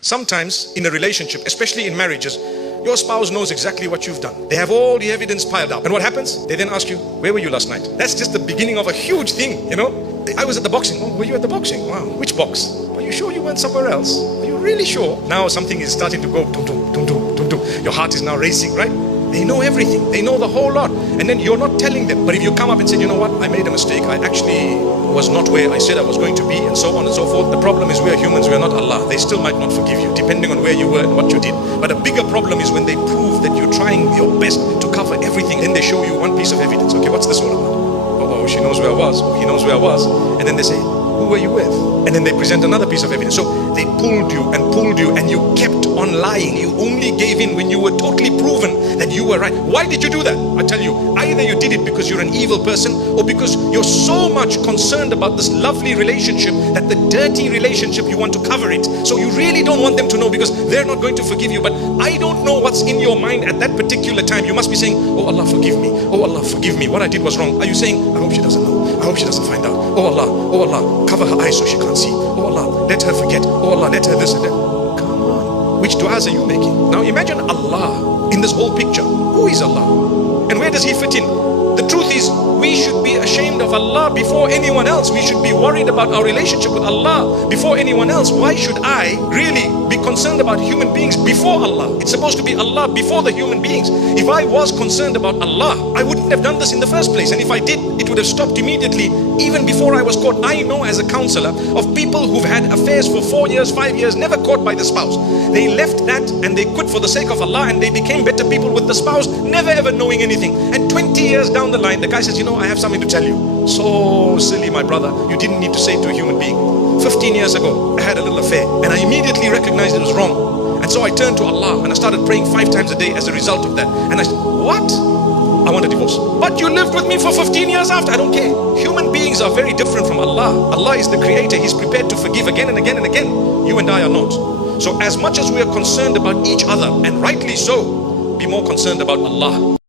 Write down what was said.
Sometimes in a relationship, especially in marriages, your spouse knows exactly what you've done. They have all the evidence piled up. And what happens? They then ask you, where were you last night? That's just the beginning of a huge thing, you know. I was at the boxing. Oh, were you at the boxing? Wow. Which box? Are you sure you went somewhere else? Are you really sure? Now something is starting to go, dum, dum, dum, dum, dum, dum. Your heart is now racing, right? They know everything. They know the whole lot. And then you're not telling them. But if you come up and say, you know what, I made a mistake. I actually was not where I said I was going to be, and so on and so forth. The problem is we are humans, we are not Allah. They still might not forgive you, depending on where you were and what you did. But a bigger problem is when they prove that you're trying your best to cover everything, then they show you one piece of evidence. Okay, what's this all about? Oh, she knows where I was. Oh, he knows where I was. And then they say, who were you with? And then they present another piece of evidence. So they pulled you and you kept on lying. You only gave in when you were totally proven that you were right. Why did you do that? I tell you, either you did it because you're an evil person, or because you're so much concerned about this lovely relationship that the dirty relationship, you want to cover it. So you really don't want them to know because they're not going to forgive you. But I don't know what's in your mind at that particular time. You must be saying, oh Allah, forgive me. Oh Allah, forgive me. What I did was wrong. Are you saying, I hope she doesn't know. I hope she doesn't find out. Oh Allah, cover her eyes so she can't see. Oh Allah, let her forget. Oh Allah, let her this and that. Come on. Which du'as are you making? Now imagine Allah in this whole picture. Who is Allah? And where does He fit in? The truth is, we should be ashamed of Allah before anyone else. We should be worried about our relationship with Allah before anyone else. Why should I really be concerned about human beings before Allah? It's supposed to be Allah before the human beings. If I was concerned about Allah, I wouldn't have done this in the first place. And if I did, it would have stopped immediately, even before I was caught. I know as a counselor of people who've had affairs for 4 years, 5 years, never caught by the spouse. They left that and they quit for the sake of Allah, and they became better people with the spouse, never ever knowing anything. And 20 years down the line, the guy says, you know, I have something to tell you. So silly, my brother. You didn't need to say it to a human being. 15 years ago, I had a little affair and I immediately recognized it was wrong. And so I turned to Allah and I started praying 5 times a day as a result of that. And I said, what? I want a divorce. But you lived with me for 15 years after. I don't care. Human beings are very different from Allah. Allah is the creator. He's prepared to forgive again and again and again. You and I are not. So as much as we are concerned about each other, and rightly so, be more concerned about Allah.